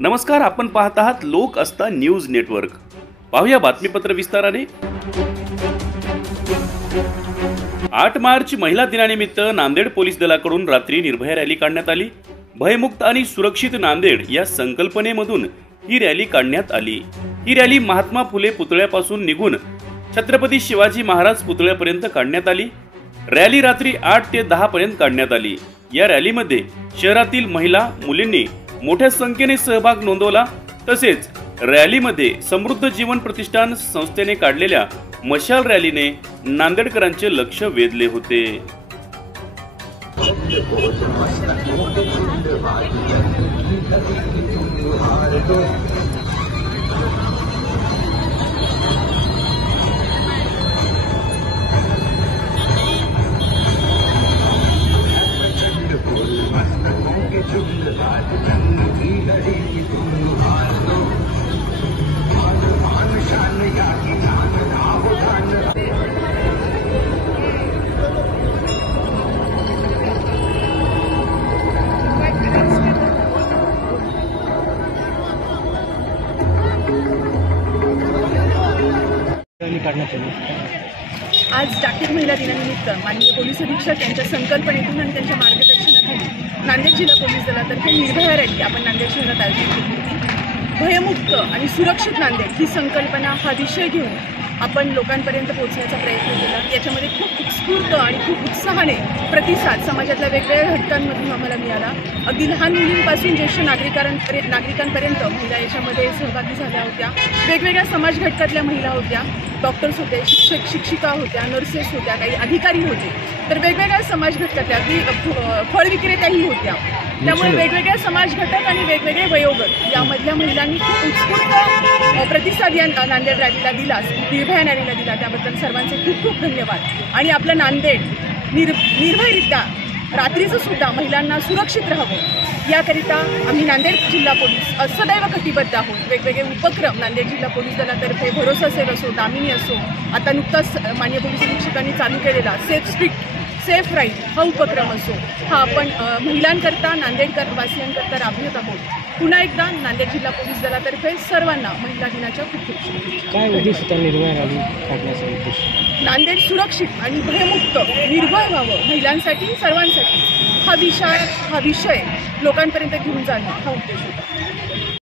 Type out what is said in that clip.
नमस्कार, आपण पाहत आहात लोक असता न्यूज नेटवर्क। पाहूया बातमीपत्र विस्ताराने। 8 मार्च महिला दिनानिमित्त नांदेड पोलीस दलाकडून रात्री निर्भया रॅली काढण्यात आली। भयमुक्त आणि सुरक्षित नांदेड या संकल्पनेमधून ही रॅली काढण्यात आली। ही रॅली महात्मा फुले पुतळ्यापासून निघून छत्रपती शिवाजी महाराज पुतळ्यापर्यंत काढण्यात आली। रॅली रात्री 8 ते 10 पर्यंत काढण्यात आली। या रॅलीमध्ये शहरातील महिला मुलींनी मोठ्या संख्येने सहभाग नोंदवला। तसेच रॅलीमध्ये समृद्ध जीवन प्रतिष्ठान संस्थेने काढलेल्या मशाल रॅलीने नांदेडकरांचे लक्ष वेधले होते। आज जागतिक महिला दिनानिमित्त माननीय पोलीस अधीक्षक यांच्या संकल्पनेतून आणि त्यांच्या मार्गदर्शनाखाली नांदेड जिल्हा पोलीस दलातर्फे निर्भया रॅली आपण नांदेड शहरात आयोजित केली होती। भयमुक्त आणि सुरक्षित नांदेड ही संकल्पना, हा विषय घेऊन आपण लोकांपर्यंत पोहोचण्याचा प्रयत्न केला। याच्यामध्ये खूप उत्स्फूर्त आणि खूप उत्साहाने प्रतिसाद समाजातल्या वेगवेगळ्या घटकांमधून आम्हाला मिळाला। अगदी लहान मुलींपासून ज्येष्ठ नागरिकांपर्यंत महिला याच्यामध्ये सहभागी झाल्या होत्या। वेगवेगळ्या समाज घटकातल्या महिला होत्या, डॉक्टर्स होते, शिक्षक शिक्षिका होत्या, नर्सेस होत्या, काही अधिकारी होते, तर वेगवेगळ्या समाज घटकातल्या अगदी फळ विक्रेत्याही होत्या। त्यामुळे वेगवेगळ्या समाज घटक आणि वेगवेगळे वयोगट यामधल्या महिलांनी खूप उत्स्फूर्त प्रतिसाद या नांदेड रॅलीला दिला, निर्भया रॅलीला दिला। त्याबद्दल सर्वांचे खूप खूप धन्यवाद। आणि आपलं नांदेड निर्भयरित्या रात्रीचं सुद्धा महिलांना सुरक्षित राहावं याकरिता आम्ही नांदेड जिल्हा पोलीस सदैव कटिबद्ध आहोत। वेगवेगळे उपक्रम नांदेड जिल्हा पोलीस दलातर्फे भरोसा सेल असो, दामिनी असो, आता नुकताच माननीय पोलीस अधीक्षकांनी चालू केलेला सेफ स्ट्रीट सेफ राईड हा उपक्रम असो, हा आपण महिलांकरता नांदेडकर वासियांकरता राबवत आहोत। पुन्हा एकदा नांदेड जिल्हा पोलीस दलातर्फे सर्वांना महिला दिनाच्या खूप खूप शुभेच्छा। काय उद्देश होता निर्भया रॅली काढण्याचा उद्देश? नांदेड सुरक्षित आणि भयमुक्त निर्भय व्हावं महिलांसाठी, सर्वांसाठी हा विषय लोकांपर्यंत घेऊन जाणं हा उद्देश होता।